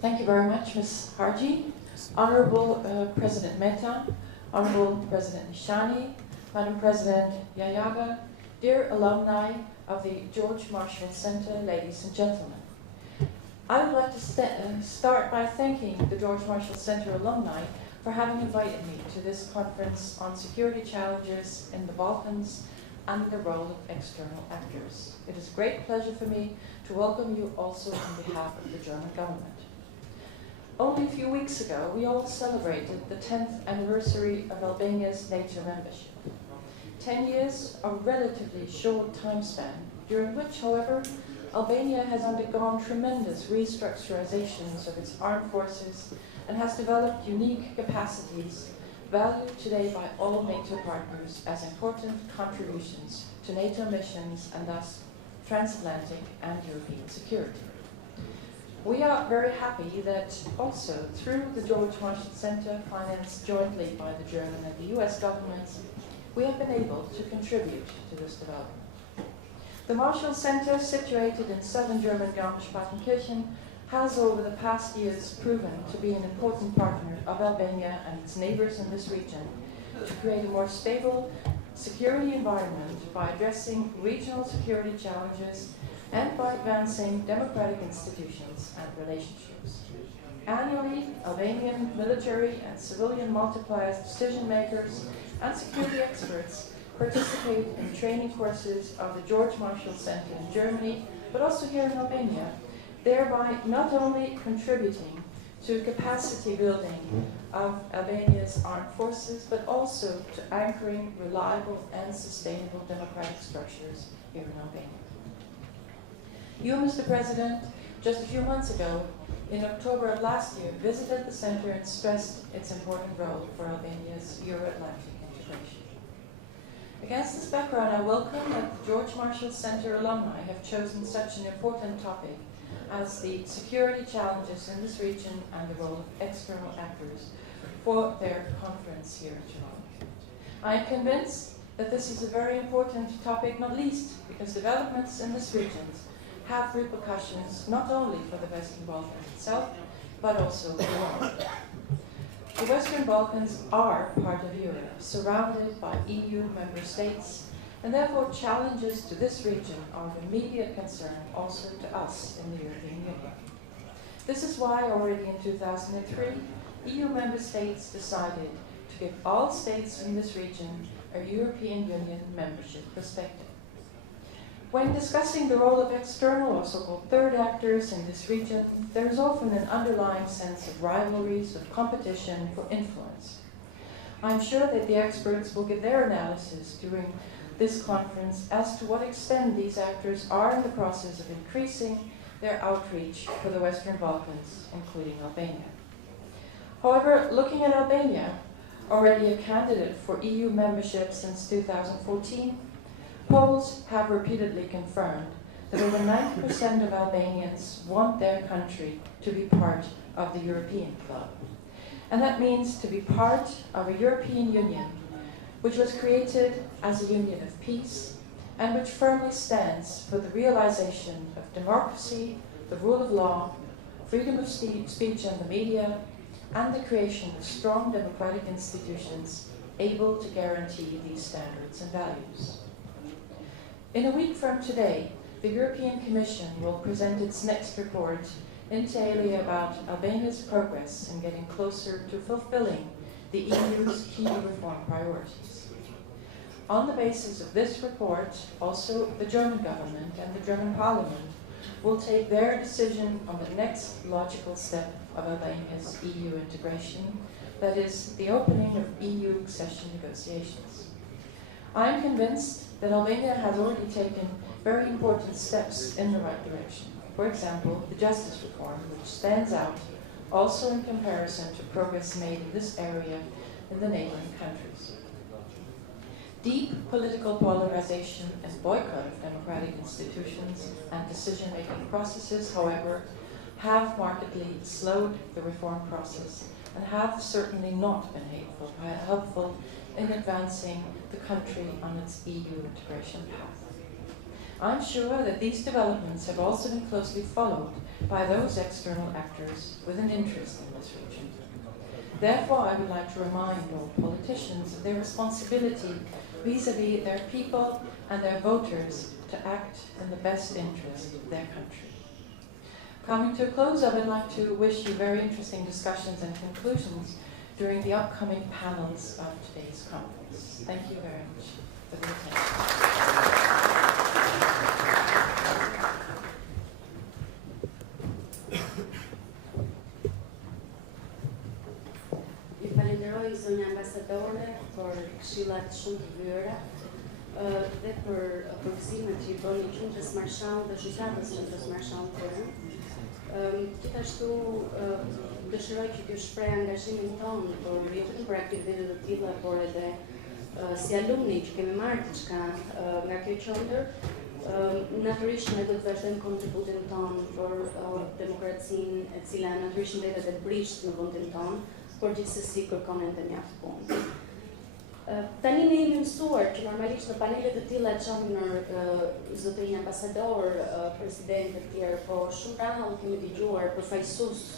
Thank you very much, Ms. Harji. Honorable President Mehta, Honorable President Nishani, Madam President Yayaga, dear alumni of the George Marshall Center, ladies and gentlemen. I would like to start by thanking the George Marshall Center alumni for having invited me to this conference on security challenges in the Balkans and the role of external actors. It is a great pleasure for me to welcome you also on behalf of the German government. Only a few weeks ago, we all celebrated the 10th anniversary of Albania's NATO membership. 10 years, a relatively short time span, during which, however, Albania has undergone tremendous restructurizations of its armed forces and has developed unique capacities valued today by all NATO partners as important contributions to NATO missions and thus transatlantic and European security. We are very happy that also through the George Marshall Center, financed jointly by the German and the US governments, we have been able to contribute to this development. The Marshall Center, situated in southern German Garmisch-Partenkirchen, has over the past years proven to be an important partner of Albania and its neighbors in this region to create a more stable security environment by addressing regional security challenges and by advancing democratic institutions and relationships. Annually, Albanian military and civilian multipliers, decision makers, and security experts participate in training courses of the George Marshall Center in Germany, but also here in Albania, thereby not only contributing to capacity building of Albania's armed forces, but also to anchoring reliable and sustainable democratic structures here in Albania. You, Mr. President, just a few months ago, in October of last year, visited the center and stressed its important role for Albania's Euro-Atlantic integration. Against this background, I welcome that the George Marshall Center alumni have chosen such an important topic as the security challenges in this region and the role of external actors for their conference here in Tiranë. I am convinced that this is a very important topic, not least because developments in this region have repercussions not only for the Western Balkans itself, but also the world. The Western Balkans are part of Europe, surrounded by EU member states, and therefore challenges to this region are of immediate concern also to us in the European Union. This is why already in 2003, EU member states decided to give all states in this region a European Union membership perspective. When discussing the role of external or so-called third actors in this region, there is often an underlying sense of rivalries, of competition for influence. I'm sure that the experts will give their analysis during this conference as to what extent these actors are in the process of increasing their outreach for the Western Balkans, including Albania. However, looking at Albania, already a candidate for EU membership since 2014, polls have repeatedly confirmed that over 90% of Albanians want their country to be part of the European club. And that means to be part of a European Union which was created as a union of peace and which firmly stands for the realization of democracy, the rule of law, freedom of speech and the media, and the creation of strong democratic institutions able to guarantee these standards and values. In a week from today, the European Commission will present its next report inter alia about Albania's progress in getting closer to fulfilling the EU's key reform priorities. On the basis of this report, also the German government and the German parliament will take their decision on the next logical step of Albania's EU integration, that is, the opening of EU accession negotiations. I am convinced that Albania has already taken very important steps in the right direction. For example, the justice reform, which stands out also in comparison to progress made in this area in the neighboring countries. Deep political polarization and boycott of democratic institutions and decision-making processes, however, have markedly slowed the reform process and have certainly not been helpful in advancing the country on its EU integration path. I'm sure that these developments have also been closely followed by those external actors with an interest in this region. Therefore, I would like to remind all politicians of their responsibility vis-à-vis their people and their voters to act in the best interest of their country. Coming to a close, I would like to wish you very interesting discussions and conclusions during the upcoming panels of today's conference. Thank you very much for the attention. Ju falenderoj zonja ambasadore për këshillat shumë të vëra dhe për përgëzimet që I bëni qendrës marshall dhe zyrtarës qendrës marshall të Tiranë. Gjithashtu dëshiroj që t'ju shpreh angazhimin tonë për jo vetëm për aktivitete të tilla, por edhe si alumni që kemi marrë diçka nga kjo qendër. Natyrisht ne do të vazhdojmë kontributin tonë për demokracinë, e cila natyrisht mbetet e brisht në vendin tonë, por gjithsesi kërkon ende mjaft punë. Tani ne jemi mësuar që normalisht në panelet të tilla çon në zotërinj ambasador, president e tjerë, po shumë rrallë kemi dëgjuar përfaqësues